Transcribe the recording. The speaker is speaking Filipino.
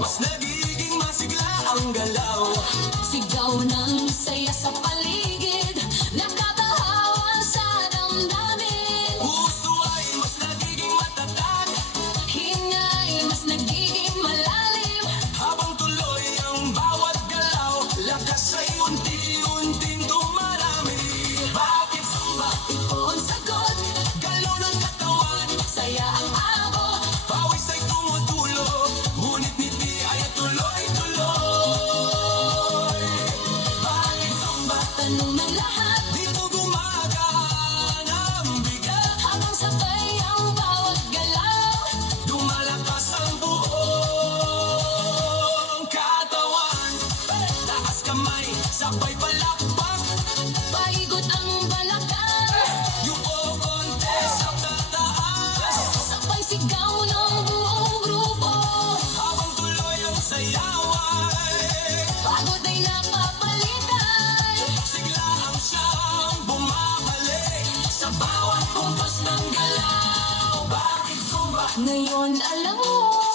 Mas nagiging masigla ang galaw. Sigaw ng saya sa paligid, nakakahawa sa damdamin. Puso ay mas nagiging matatag, Hingay mas nagiging malalim. habang tuloy ang bawat galaw. Lakas ay unti-unting dumarami. Bakit sumba? Ito ang sagot, Galaw ng katawan, saya ang abot. pawis ay tumutulo, ngunit ngiti ay tuloy-tuloy. Bakit sumba? Tanong ng lahat, Dito gumagaan ang bigat, habang sabay ang bawat galaw. lumalakas ang buong katawan. Taas kamay, sabay palakpak, Paigot ang balakang, yuko konti sa tataas. sabay sigaw ng buong grupo. Habang tuloy ang sayaway, Pagod ay napapalitan, sigla ang siyang bumabalik sa bawat kumpas ng galaw. Bakit sumba? ngayon alam mo.